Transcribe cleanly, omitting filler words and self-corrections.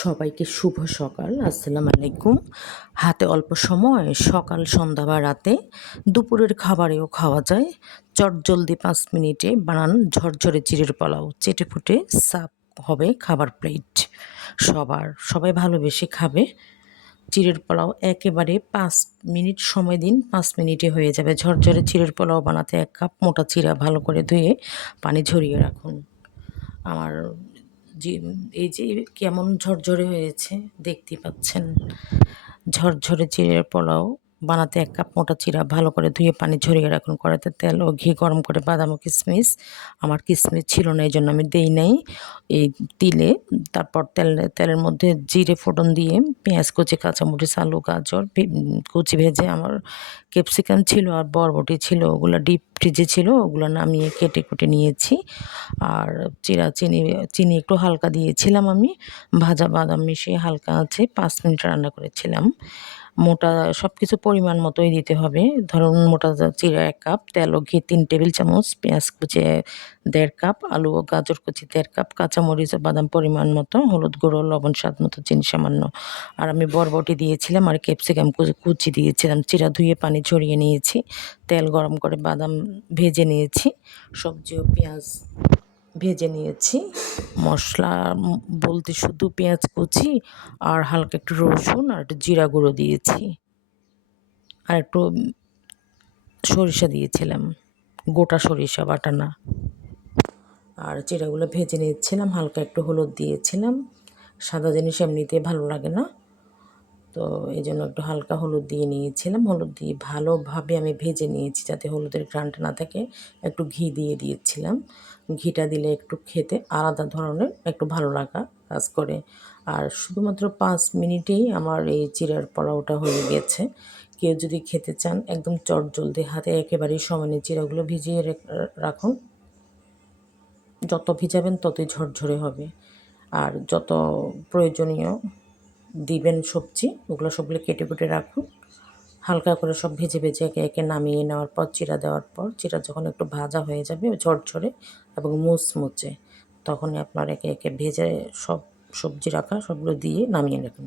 সবাইকে শুভ সকাল। আসসালামু আলাইকুম। হাতে অল্প সময় সকাল, সন্ধ্যা বা রাতে দুপুরের খাবারেও খাওয়া যায়। চটজলদি ৫ মিনিটে বানান ঝরঝরে চিড়ের পোলাও। চেটেপুটে সার্ভ হবে খাবার প্লেট। সবাই ভালোবেসে খাবে। চিড়ের পোলাও একেবারে ৫ মিনিট সময় দিন, ৫ মিনিটে হয়ে যাবে। ঝরঝরে চিড়ের পোলাও বানাতে ১ কাপ মোটা চিড়া ভালো করে ধুয়ে পানি ঝরিয়ে রাখুন। আমার জি, এই যে কেমন ঝরঝরে হয়েছে দেখতেই পাচ্ছেন। ঝরঝরে চিড়ের পোলাও বানাতে ১ কাপ মোটা চিড়া ভালো করে ধুয়ে পানি ঝরিয়ে রাখুন। কড়াইতে তেল ও ঘি গরম করে বাদাম ও কিশমিশ, আমার কিশমিশ ছিল না এইজন্য আমি দেই নাই, এই তিলে তারপর তেলের মধ্যে জিরে ফোড়ন দিয়ে পেঁয়াজ কুচি, কাঁচামরিচ, আলু, গাজর কুচি ভেজে, আমার ক্যাপসিকাম ছিল আর বরবটি ছিল, ওগুলো ডিপ ফ্রিজে ছিল, ওগুলো নামিয়ে কেটে কুটে নিয়েছি। আর চিনি একটু হালকা দিয়েছিলাম আমি, ভাজা বাদাম মিশিয়ে হালকা আছে ৫ মিনিট রান্না করেছিলাম। মোটা সব কিছু পরিমাণ মতোই দিতে হবে। ধরুন মোটা চিড়া ১ কাপ, তেল ও ঘি ৩ টেবিল চামচ, পেঁয়াজ কুচি ১.৫ কাপ, আলু ও গাজর কুচি ১.৫ কাপ, কাঁচামরিচ ও বাদাম পরিমাণ মতো, হলুদ গুঁড়ো, লবণ স্বাদ মতো, চিনি সামান্য। আর আমি বরবটি দিয়েছিলাম আর ক্যাপসিকাম কুচি দিয়েছিলাম। চিড়া ধুয়ে পানি ঝরিয়ে নিয়েছি। তেল গরম করে বাদাম ভেজে নিয়েছি। সবজি ও পেঁয়াজ ভেজে নিয়েছি। মশলা বলতে শুধু পেঁয়াজ কুচি আর হালকা একটু রসুন আর একটু জিরা গুঁড়ো দিয়েছি। আর একটু সরিষা দিয়েছিলাম, গোটা সরিষা, বাটা না। আর চিড়াগুলো ভেজে নিচ্ছিলাম, হালকা একটু হলুদ দিয়েছিলাম। সাদা জিনিস এমনিতে ভালো লাগে না, তো এই জন্য একটু হালকা হলুদ দিয়ে নিয়েছিলাম। হলুদ দিয়ে ভালোভাবে আমি ভেজে নিয়েছি যাতে হলুদের ঘ্রাণটা না থাকে। একটু ঘি দিয়ে দিয়েছিলাম। ঘিটা দিলে একটু খেতে আলাদা ধরনের একটু ভালো লাগা কাজ করে। আর শুধুমাত্র ৫ মিনিটেই আমার এই চিড়ার পোলাওটা হয়ে গেছে। কেউ যদি খেতে চান একদম চটজলদি হাতে একেবারেই সময় নিয়ে চিড়াগুলো ভিজিয়ে রাখুন। যত ভিজাবেন ততই ঝরঝরে হবে। আর যত প্রয়োজনীয় দিবেন সবজি, ওগুলো সবগুলো কেটে কুটে রাখুন। হালকা করে সব ভেজে একে একে নামিয়ে নেওয়ার পর, চিড়া দেওয়ার পর, চিড়া যখন একটু ভাজা হয়ে যাবে ঝরঝরে এবং মুচমুচে, তখনই আপনার একে একে ভেজে সব সবজি রাখা সবগুলো দিয়ে নামিয়ে রাখুন।